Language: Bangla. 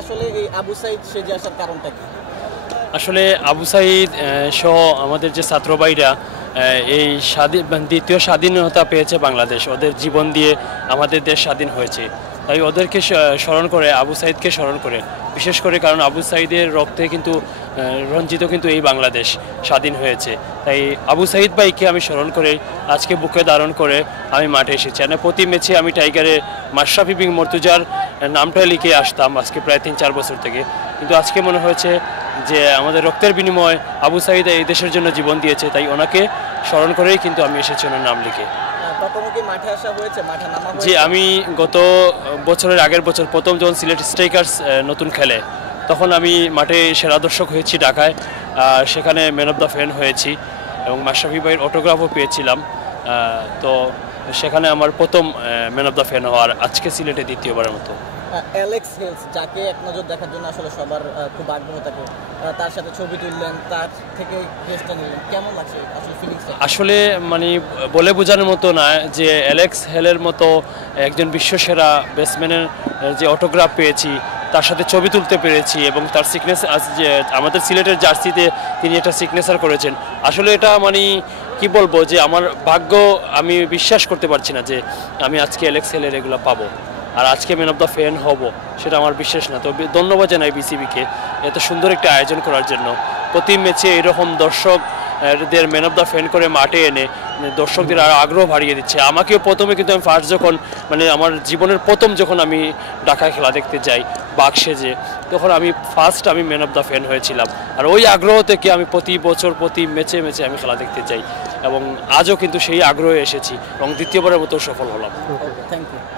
আসলে এই আবু সাইদ সেজে আসার কারণটা কি? আসলে আবু সাইদ সহ আমাদের যে ছাত্র ভাইরা এই দ্বিতীয় স্বাধীনতা পেয়েছে বাংলাদেশ, ওদের জীবন দিয়ে আমাদের দেশ স্বাধীন হয়েছে। তাই ওদেরকে স্মরণ করে, আবু সাইদকে স্মরণ করে, বিশেষ করে কারণ আবু সাইদের রক্তে কিন্তু রঞ্জিত কিন্তু এই বাংলাদেশ স্বাধীন হয়েছে। তাই আবু সাইদ ভাইকে আমি স্মরণ করে আজকে বুকে ধারণ করে আমি মাঠে এসেছি। আর প্রতি ম্যাচে আমি টাইগারে মাশরাফি বিন মর্তুজার নামটা লিখে আসতাম আজকে প্রায় ৩-৪ বছর থেকে। কিন্তু আজকে মনে হয়েছে যে আমাদের রক্তের বিনিময়ে আবু সাইদ এই দেশের জন্য জীবন দিয়েছে, তাই ওনাকে স্মরণ করেই কিন্তু আমি এসেছি ওনার নাম লিখে। জি, আমি গত বছরের আগের বছর প্রথম যখন সিলেট স্ট্রাইকার্স নতুন খেলে তখন আমি মাঠে সেরা দর্শক হয়েছি ঢাকায়, সেখানে ম্যান অফ দ্য ফ্যান হয়েছি এবং মাশরাফি ভাইয়ের অটোগ্রাফও পেয়েছিলাম। তো সেখানে আমার প্রথম ম্যান অফ দ্য ফ্যান হওয়ার, আজকে সিলেটে দ্বিতীয়বারের মতো। অ্যালেক্স হেলস, যাকে এক নজর দেখার জন্য আসলে সবার খুব আগ্রহ থাকে, তার সাথে ছবি তুললেন, তার থেকে ক্রেজটা নিলেন, কেমন লাগছে আসলে ফিলিংসটা? আসলে মানে বলে বোঝানোর মতো না যে অ্যালেক্স হেলের মতো একজন বিশ্বসেরা ব্যাটসম্যানের যে অটোগ্রাফ পেয়েছি, তার সাথে ছবি তুলতে পেরেছি এবং তার সিগনেচার যে আমাদের সিলেটের জার্সিতে তিনি একটা সিগনেচার করেছেন। আসলে এটা মানে কি বলবো যে আমার ভাগ্য, আমি বিশ্বাস করতে পারছি না যে আমি আজকে অ্যালেক্স হেলের এগুলো পাবো আর আজকে ম্যান অফ দ্য ফ্যান হব, সেটা আমার বিশ্বাস না। তো ধন্যবাদ জানাই বিসিবিকে এত সুন্দর একটা আয়োজন করার জন্য। প্রতি ম্যাচে এরকম দর্শকদের ম্যান অফ দ্য ফ্যান করে মাঠে এনে দর্শকদের আরও আগ্রহ বাড়িয়ে দিচ্ছে। আমাকেও প্রথমে কিন্তু আমি ফার্স্ট যখন মানে আমার জীবনের প্রথম যখন আমি ঢাকায় খেলা দেখতে যাই বাঘ সেজে, তখন আমি আমি ম্যান অফ দ্য ফ্যান হয়েছিলাম। আর ওই আগ্রহ থেকে আমি প্রতি বছর প্রতি ম্যাচে আমি খেলা দেখতে যাই এবং আজও কিন্তু সেই আগ্রহে এসেছি এবং দ্বিতীয়বারের মতো সফল হলাম। Thank you.